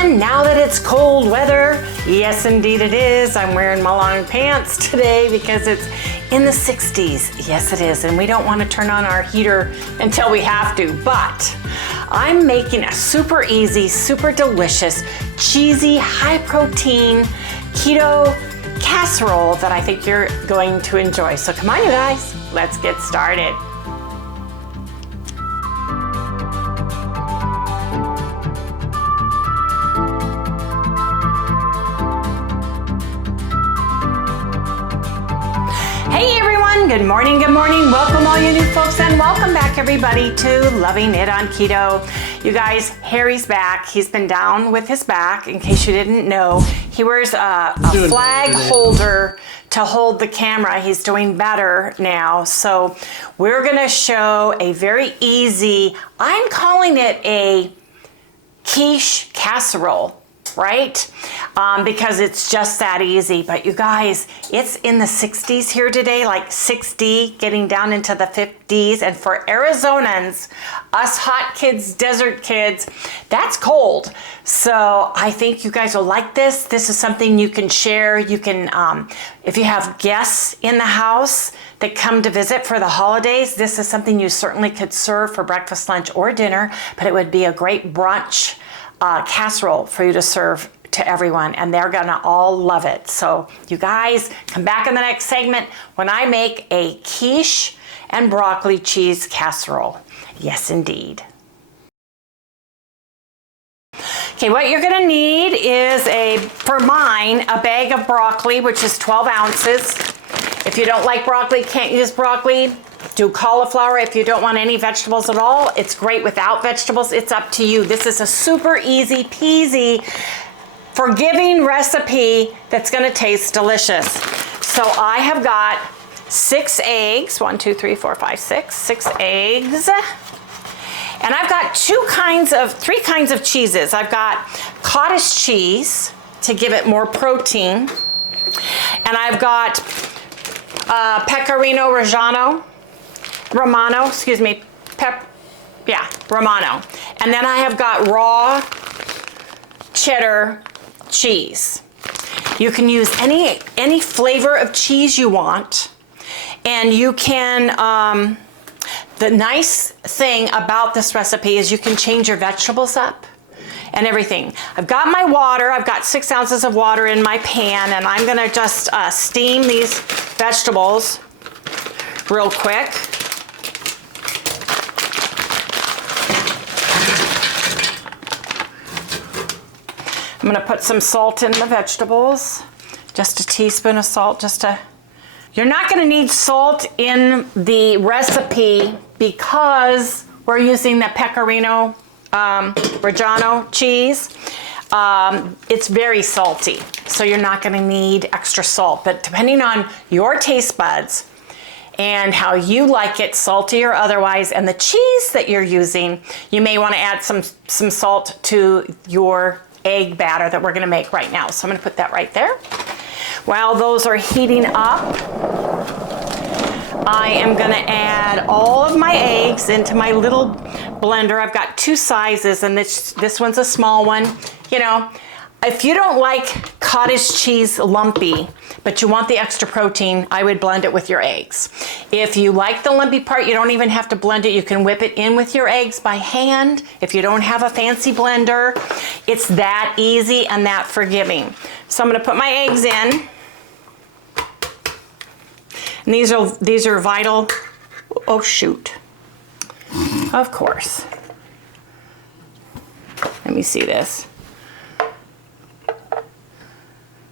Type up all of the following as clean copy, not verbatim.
everyone, now that it's cold weather, yes indeed it is. I'm wearing my long pants today because it's in the 60s. Yes it is, and we don't want to turn on our heater until we have to, but I'm making a super easy, super delicious, cheesy, high protein keto casserole that I think you're going to enjoy. So come on you guys, let's get started. Hey everyone, good morning, welcome all you new folks, and welcome back everybody to Loving It on Keto. You guys, Harry's back. He's been down with his back, in case you didn't know. He wears a flag holder to hold the camera. He's doing better now. So we're gonna show a very easy, I'm calling it a quiche casserole, right? Because it's just that easy. But you guys, it's in the 60s here today, like 60, getting down into the 50s. And for Arizonans, us hot kids, desert kids, that's cold. So I think you guys will like this. This is something you can share. You can, if you have guests in the house that come to visit for the holidays, this is something you certainly could serve for breakfast, lunch, or dinner, but it would be a great brunch casserole for you to serve to everyone, and they're gonna all love it. So you guys, come back in the next segment when I make a quiche and broccoli cheese casserole. Yes, indeed. Okay, what you're gonna need is for mine, a bag of broccoli, which is 12 ounces. If you don't like broccoli, can't use broccoli, do cauliflower. If you don't want any vegetables at all, it's great without vegetables. It's up to you. This is a super easy peasy, forgiving recipe that's gonna taste delicious. So I have got 6 eggs, 1, 2, 3, 4, 5, 6 eggs. And I've got 3 kinds of cheeses. I've got cottage cheese to give it more protein. And I've got pecorino Romano. And then I have got raw cheddar cheese. You can use any flavor of cheese you want, and you can, the nice thing about this recipe is you can change your vegetables up and everything. I've got my water. I've got 6 ounces of water in my pan, and I'm gonna just steam these vegetables real quick. I'm gonna put some salt in the vegetables, just a teaspoon of salt, You're not gonna need salt in the recipe because we're using the pecorino Reggiano cheese. It's very salty, so you're not gonna need extra salt, but depending on your taste buds and how you like it, salty or otherwise, and the cheese that you're using, you may wanna add some salt to your egg batter that we're gonna make right now. So I'm gonna put that right there. While those are heating up, I am gonna add all of my eggs into my little blender. I've got 2 sizes, and this one's a small one. You know, if you don't like cottage cheese lumpy, but you want the extra protein, I would blend it with your eggs. If you like the lumpy part, you don't even have to blend it. You can whip it in with your eggs by hand. If you don't have a fancy blender, it's that easy and that forgiving. So I'm gonna put my eggs in. And these are vital. Oh shoot. Of course. Let me see this.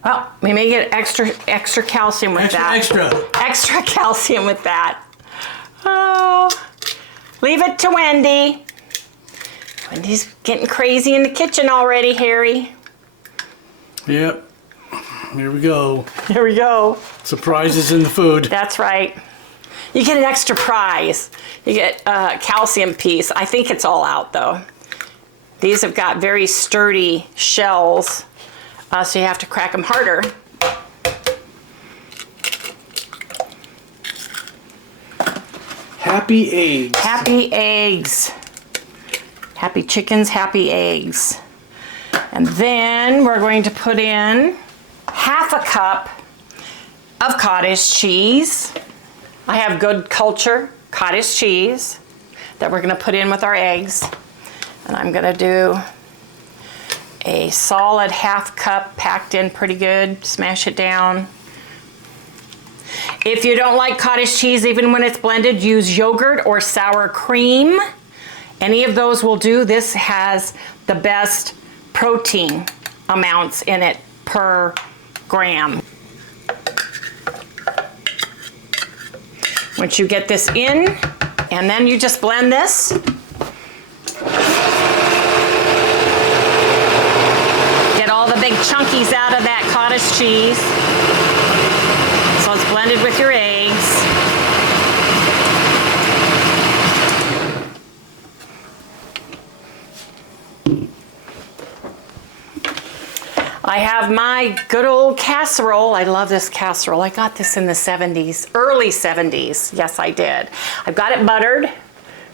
Well, we may get extra calcium with that. Extra calcium with that. Oh, leave it to Wendy. Wendy's getting crazy in the kitchen already, Harry. Yep. Here we go. Here we go. Surprises in the food. That's right. You get an extra prize. You get a calcium piece. I think it's all out though. These have got very sturdy shells, so you have to crack them harder. Happy eggs. Happy eggs. Happy chickens, happy eggs. And then we're going to put in half a cup of cottage cheese. I have Good Culture cottage cheese that we're going to put in with our eggs. And I'm going to do a solid half cup, packed in pretty good. Smash it down. If you don't like cottage cheese, even when it's blended, use yogurt or sour cream. Any of those will do. This has the best protein amounts in it per gram. Once you get this in, and then you just blend this. Get all the big chunkies out of that cottage cheese. So it's blended with your eggs. I have my good old casserole. I love this casserole. I got this in the 70s, early 70s. Yes, I did. I've got it buttered.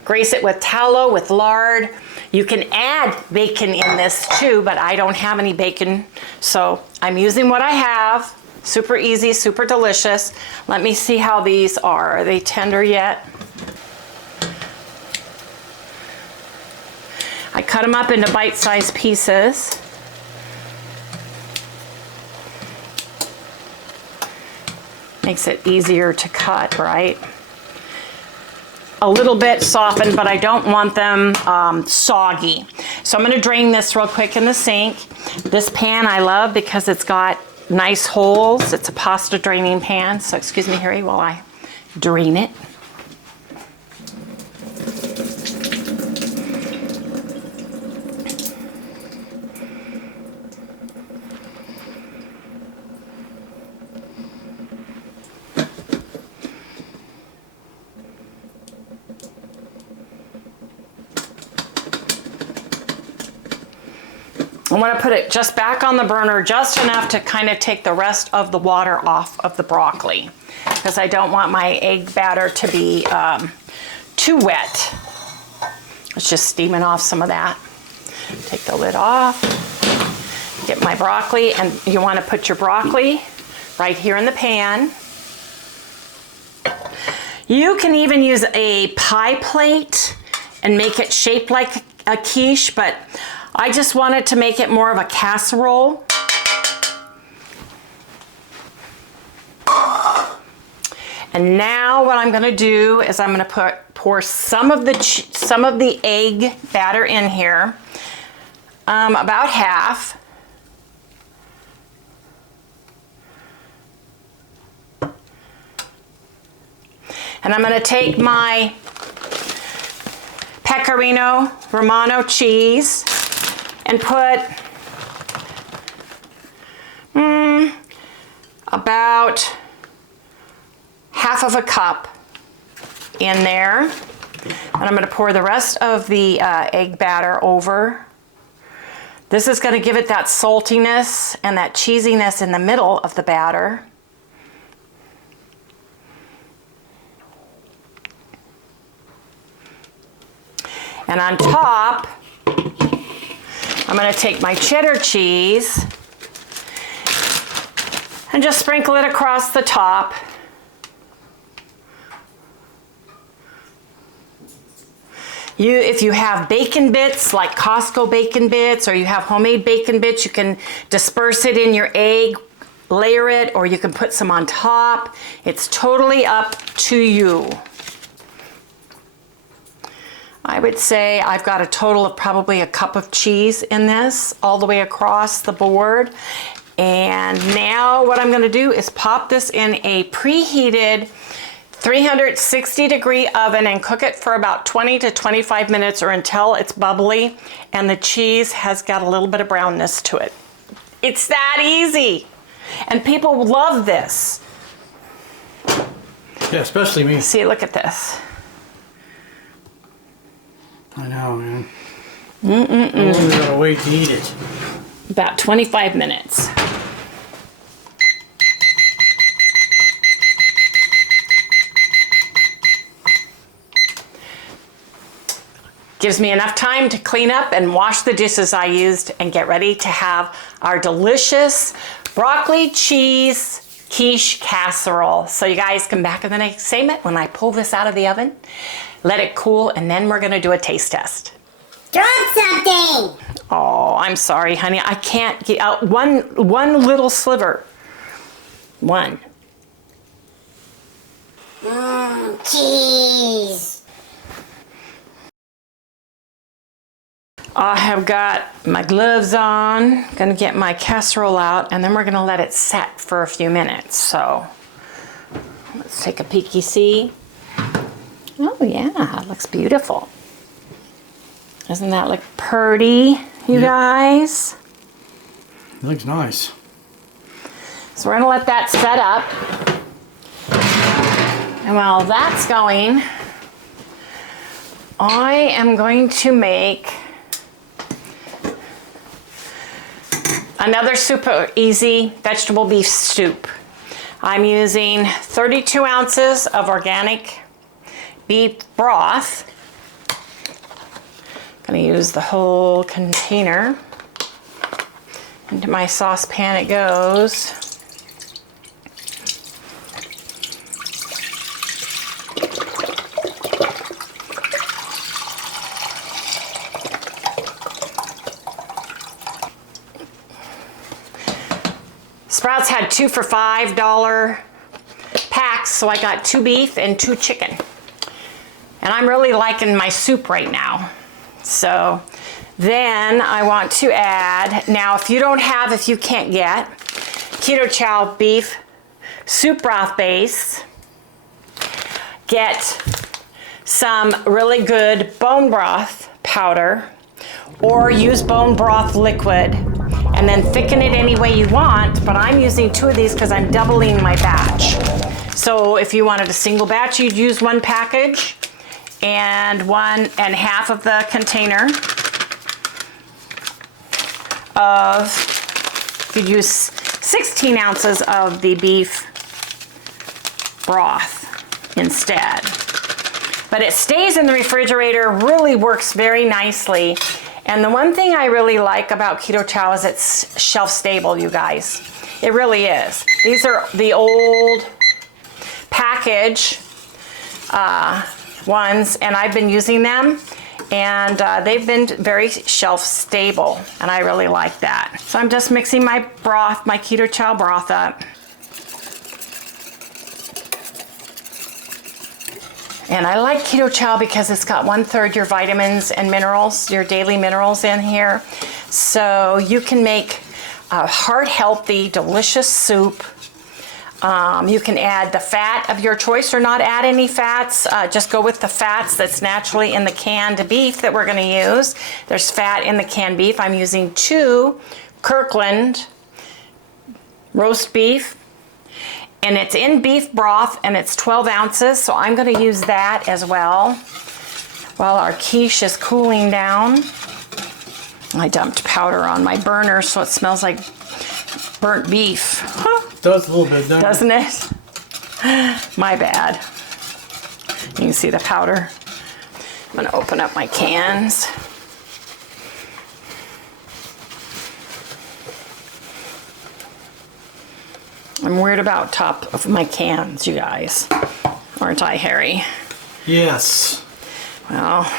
Grace it with tallow, with lard. You can add bacon in this too, but I don't have any bacon, so I'm using what I have. Super easy, super delicious. Let me see how these are. Are they tender yet? I cut them up into bite-sized pieces. Makes it easier to cut, right? A little bit softened, but I don't want them soggy. So I'm gonna drain this real quick in the sink. This pan I love because it's got nice holes. It's a pasta draining pan, so excuse me, Harry, while I drain it. I'm going to put it just back on the burner, just enough to kind of take the rest of the water off of the broccoli, because I don't want my egg batter to be too wet. It's just steaming off some of that. Take the lid off, get my broccoli, and you want to put your broccoli right here in the pan. You can even use a pie plate and make it shaped like a quiche, but I just wanted to make it more of a casserole. And now what I'm going to do is I'm going to pour some of the egg batter in here, about half. And I'm going to take my Pecorino Romano cheese and put about half of a cup in there. And I'm going to pour the rest of the egg batter over. This is going to give it that saltiness and that cheesiness in the middle of the batter. And on top, I'm going to take my cheddar cheese and just sprinkle it across the top. If you have bacon bits, like Costco bacon bits, or you have homemade bacon bits, you can disperse it in your egg, layer it, or you can put some on top. It's totally up to you. I would say I've got a total of probably a cup of cheese in this, all the way across the board. And now what I'm going to do is pop this in a preheated 360-degree oven and cook it for about 20 to 25 minutes, or until it's bubbly and the cheese has got a little bit of brownness to it. It's that easy. And people love this. Yeah, especially me. See, look at this. I know, man. I gotta wait to eat it. About 25 minutes. Gives me enough time to clean up and wash the dishes I used and get ready to have our delicious broccoli cheese quiche casserole. So you guys come back in the next segment when I pull this out of the oven, let it cool, and then we're gonna do a taste test. Drop something! Oh, I'm sorry, honey. I can't get out one little sliver. One. Cheese. I have got my gloves on, gonna get my casserole out, and then we're gonna let it set for a few minutes. So let's take a peeky see. Oh yeah, it looks beautiful. Doesn't that look pretty, you guys? It looks nice. So we're gonna let that set up. And while that's going, I am going to make another super easy vegetable beef soup. I'm using 32 ounces of organic beef broth. I'm going to use the whole container. Into my saucepan it goes. Sprouts had 2 for $5 packs, so I got 2 beef and 2 chicken. And I'm really liking my soup right now. So then I want to add, now if you can't get Keto CHOW beef soup broth base, get some really good bone broth powder or use bone broth liquid and then thicken it any way you want, but I'm using 2 of these because I'm doubling my batch. So if you wanted a single batch, you'd use 1 package and 1.5 of the container you'd use 16 ounces of the beef broth instead. But it stays in the refrigerator, really works very nicely. And the one thing I really like about Keto CHOW is it's shelf stable, you guys. It really is. These are the old package ones, and I've been using them, and they've been very shelf stable, and I really like that. So I'm just mixing my broth, my Keto CHOW broth up. And I like Keto CHOW because it's got 1/3 your vitamins and minerals, your daily minerals in here. So you can make a heart-healthy, delicious soup. You can add the fat of your choice or not add any fats. Just go with the fats that's naturally in the canned beef that we're gonna use. There's fat in the canned beef. I'm using 2 Kirkland roast beef. And it's in beef broth, and it's 12 ounces, so I'm gonna use that as well while our quiche is cooling down. I dumped powder on my burner, so it smells like burnt beef. Huh? It does a little bit, doesn't it? My bad. You can see the powder. I'm gonna open up my cans. I'm weird about top of my cans, you guys. Aren't I, Harry? Yes. Well,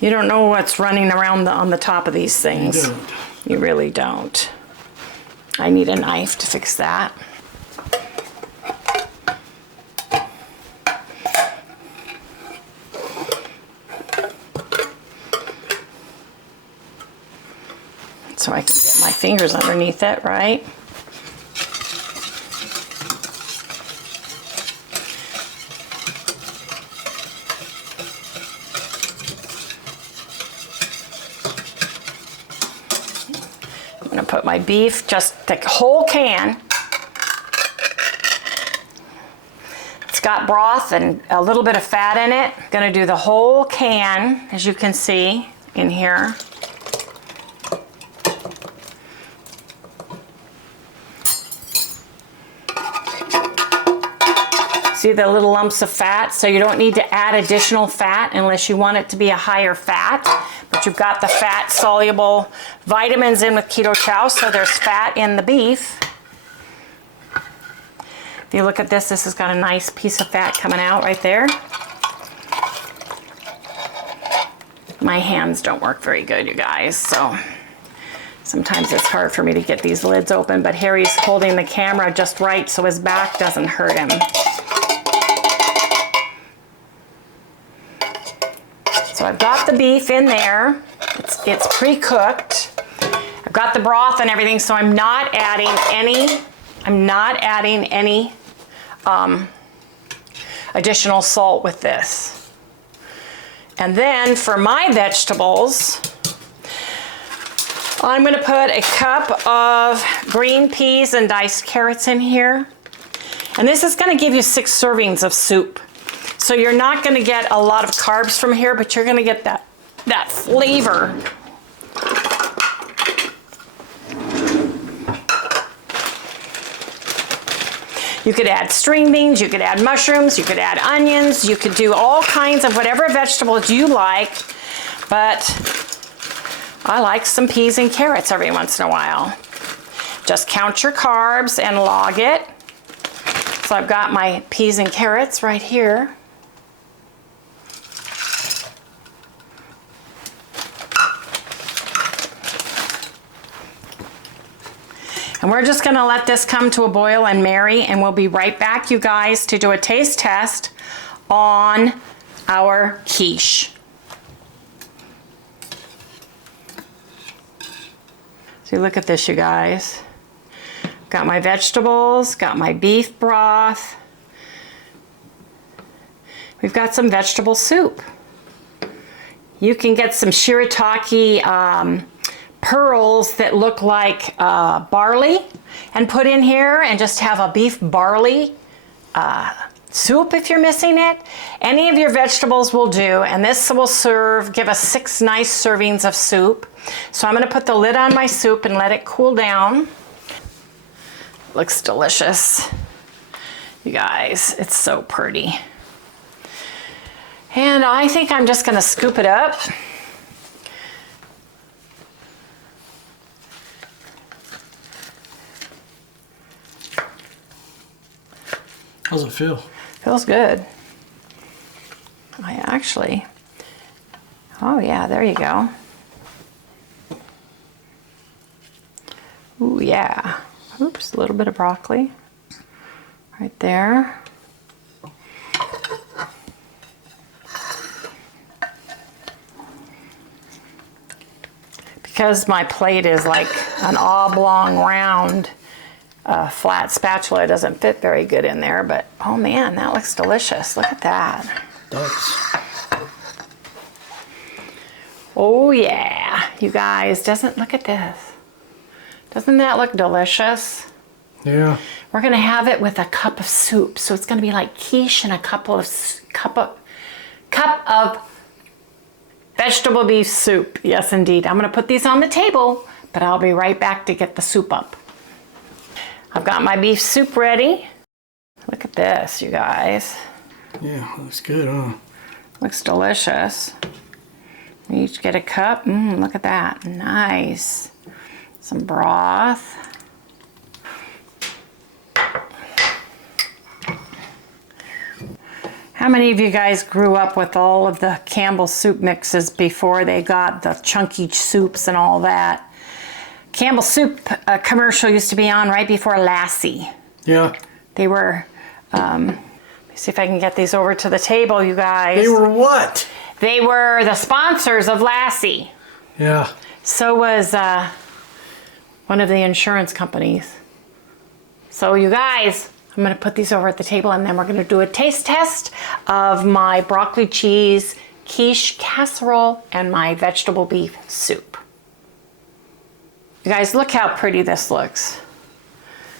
you don't know what's running around on the top of these things. You don't. You really don't. I need a knife to fix that. So I can get my fingers underneath it, right? I'm gonna put my beef, just the whole can. It's got broth and a little bit of fat in it. Gonna do the whole can, as you can see in here. See the little lumps of fat? So you don't need to add additional fat unless you want it to be a higher fat. But you've got the fat soluble vitamins in with Keto Chow, so there's fat in the beef. If you look at this, this has got a nice piece of fat coming out right there. My hands don't work very good, you guys, so sometimes it's hard for me to get these lids open, but Harry's holding the camera just right so his back doesn't hurt him. So I've got the beef in there. It's pre-cooked. I've got the broth and everything, so I'm not adding any additional salt with this. And then for my vegetables, I'm going to put a cup of green peas and diced carrots in here. And this is going to give you 6 servings of soup. So you're not going to get a lot of carbs from here, but you're going to get that flavor. You could add string beans, you could add mushrooms, you could add onions, you could do all kinds of whatever vegetables you like, but I like some peas and carrots every once in a while. Just count your carbs and log it. So I've got my peas and carrots right here. And we're just gonna let this come to a boil and marry, and we'll be right back, you guys, to do a taste test on our quiche. So look at this, you guys. Got my vegetables, got my beef broth. We've got some vegetable soup. You can get some shirataki pearls that look like barley and put in here and just have a beef barley soup if you're missing it. Any of your vegetables will do, and this will give us 6 nice servings of soup. So I'm going to put the lid on my soup and let it cool down. Looks delicious. You guys, it's so pretty. And I think I'm just going to scoop it up. How's it feel? Feels good. Oh yeah, there you go. Ooh yeah. Oops, a little bit of broccoli right there. Because my plate is like an oblong round flat spatula, doesn't fit very good in there, but oh man, that looks delicious. Look at that. It does. Oh yeah, you guys, look at this. Doesn't that look delicious? Yeah. We're gonna have it with a cup of soup, so it's gonna be like quiche and a cup of vegetable beef soup. Yes, indeed. I'm gonna put these on the table, but I'll be right back to get the soup up. I've got my beef soup ready. Look at this, you guys. Yeah, looks good, huh? Looks delicious. We each get a cup. Look at that. Nice. Some broth. How many of you guys grew up with all of the Campbell soup mixes before they got the chunky soups and all that? Campbell Soup commercial used to be on right before Lassie. Yeah. They were, let me see if I can get these over to the table, you guys. They were what? They were the sponsors of Lassie. Yeah. So was one of the insurance companies. So you guys, I'm gonna put these over at the table and then we're gonna do a taste test of my broccoli cheese quiche casserole and my vegetable beef soup. You guys, look how pretty this looks.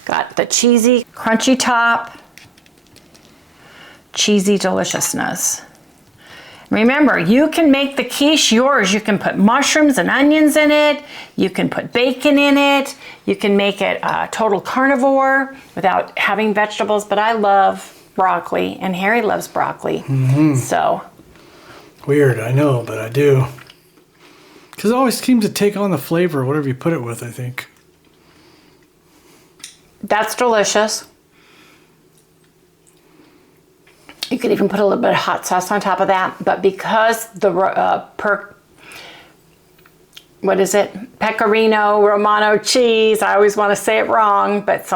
Got the cheesy, crunchy top, cheesy deliciousness. Remember, you can make the quiche yours. You can put mushrooms and onions in it. You can put bacon in it. You can make it total carnivore without having vegetables, but I love broccoli, and Harry loves broccoli. So Weird, I know, but I do. Because it always seems to take on the flavor, whatever you put it with, I think. that's delicious. You could even put a little bit of hot sauce on top of that, but because the what is it? Pecorino Romano cheese. I always want to say it wrong, but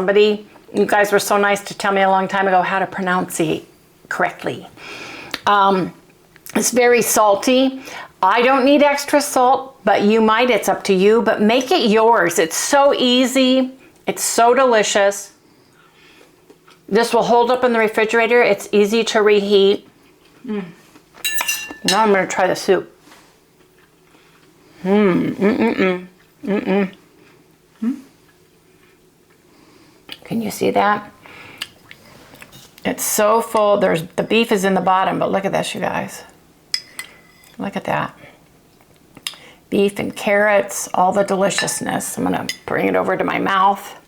you guys were so nice to tell me a long time ago how to pronounce it correctly. It's very salty. I don't need extra salt, but you might, it's up to you, but make it yours. It's so easy. It's so delicious. This will hold up in the refrigerator. It's easy to reheat. Now I'm going to try the soup. Can you see that? It's so full. The beef is in the bottom, but look at this, you guys. Look at that. Beef and carrots, all the deliciousness. I'm gonna bring it over to my mouth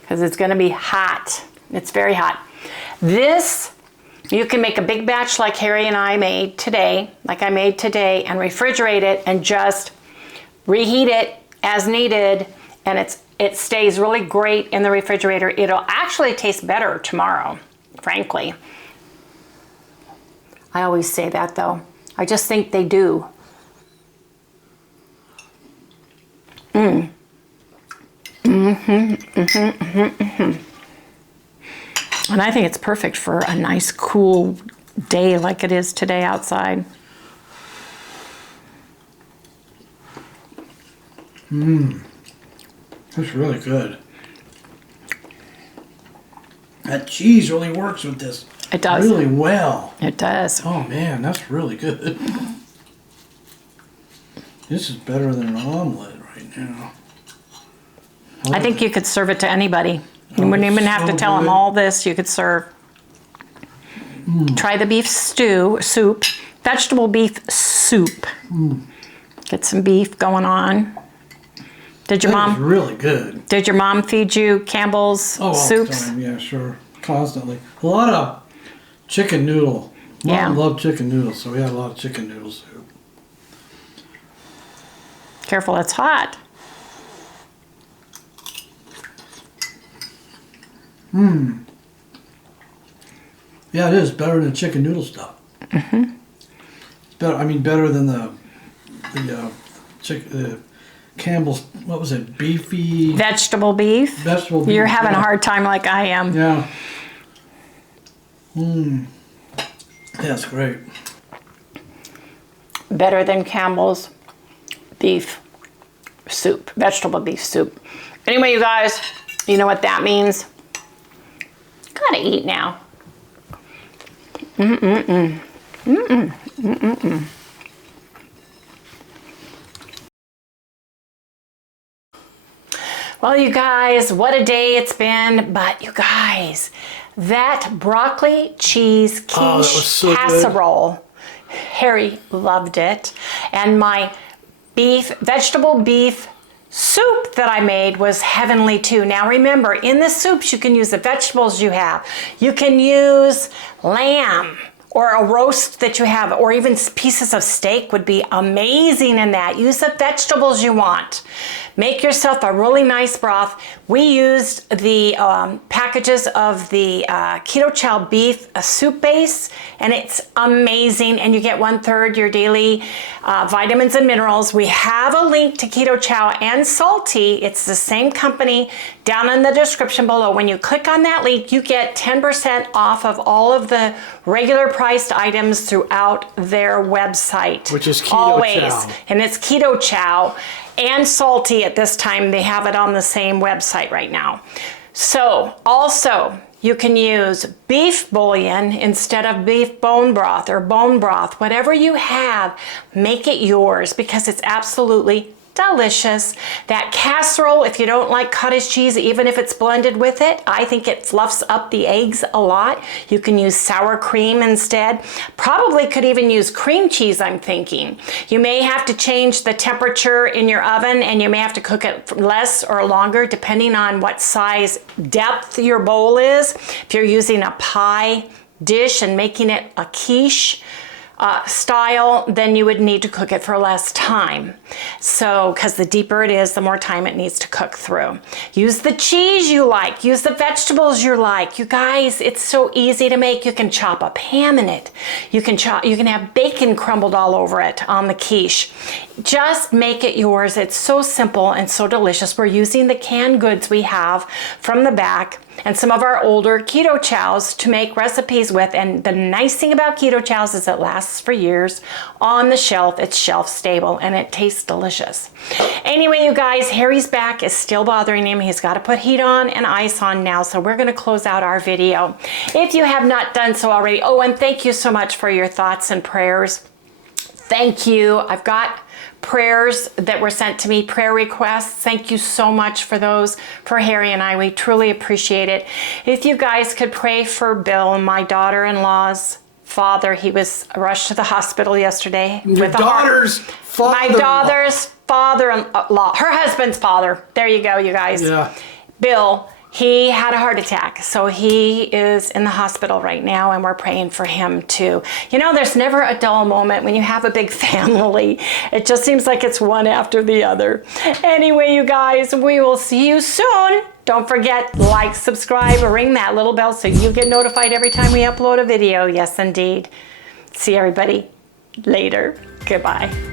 because it's gonna be hot. It's very hot. This, you can make a big batch like Harry and I made today, and refrigerate it and just reheat it as needed, and it stays really great in the refrigerator. It'll actually taste better tomorrow, frankly. I always say that though. I just think they do. And I think it's perfect for a nice cool day like it is today outside. That's really good. That cheese really works with this. It does. Really well. It does. Oh man, that's really good. This is better than an omelet right now. I think you could serve it to anybody. You wouldn't even have to tell them all this. You could serve. Try the beef soup, vegetable beef soup. Get some beef going on. Did your mom? Really good. Did your mom feed you Campbell's soups? All the time. Yeah, sure. Constantly. A lot of chicken noodle. Mom loved chicken noodles, so we had a lot of chicken noodle soup. Careful, it's hot. Yeah, it is better than chicken noodle stuff. It's better. I mean, better than the Campbell's. What was it? Beefy. Vegetable beef. Vegetable beef. You're having a hard time like I am. Yeah. That's great. Better than Campbell's beef soup, vegetable beef soup. Anyway, you guys, you know what that means. Gotta eat now. Well, you guys, what a day it's been. But you guys, that broccoli cheese quiche casserole, Harry loved it. And my vegetable beef soup that I made was heavenly too. Now remember, in the soups you can use the vegetables you have. You can use lamb or a roast that you have, or even pieces of steak would be amazing in that. Use the vegetables you want. Make yourself a really nice broth. We used the packages of the Keto CHOW beef soup base, and it's amazing, and you get 1/3 your daily vitamins and minerals. We have a link to Keto CHOW and Salty. It's the same company down in the description below. When you click on that link, you get 10% off of all of the regular priced items throughout their website. Which is Keto CHOW. And it's Keto CHOW and Salty at this time. They have it on the same website right now. So also you can use beef bouillon instead of beef bone broth or bone broth. Whatever you have, make it yours because it's absolutely delicious. That casserole, if you don't like cottage cheese, even if it's blended with it, I think it fluffs up the eggs a lot. You can use sour cream instead. Probably could even use cream cheese, I'm thinking. You may have to change the temperature in your oven, and you may have to cook it less or longer depending on what size depth your bowl is. If you're using a pie dish and making it a quiche style, then you would need to cook it for less time. So, because the deeper it is, the more time it needs to cook through. Use the cheese you like. Use the vegetables you like. You guys, it's so easy to make. You can chop up ham in it. You can have bacon crumbled all over it on the quiche. Just make it yours. It's so simple and so delicious. We're using the canned goods we have from the back and some of our older keto chows to make recipes with. And the nice thing about keto chows is it lasts for years on the shelf. It's shelf stable and it tastes delicious. Anyway, you guys, Harry's back is still bothering him. He's got to put heat on and ice on now. So we're going to close out our video. If you have not done so already, oh, and thank you so much for your thoughts and prayers. Thank you. I've got prayers that were sent to me, prayer requests. Thank you so much for those, for Harry and I. We truly appreciate it. If you guys could pray for Bill, my daughter-in-law's father. He was rushed to the hospital yesterday. Your daughter's father. My daughter's father-in-law, her husband's father. There you go, you guys. Yeah. Bill. He had a heart attack, so he is in the hospital right now, and we're praying for him too. You know, there's never a dull moment when you have a big family. It just seems like it's one after the other. Anyway, you guys, we will see you soon. Don't forget, like, subscribe, or ring that little bell so you get notified every time we upload a video. Yes, indeed. See everybody later. Goodbye.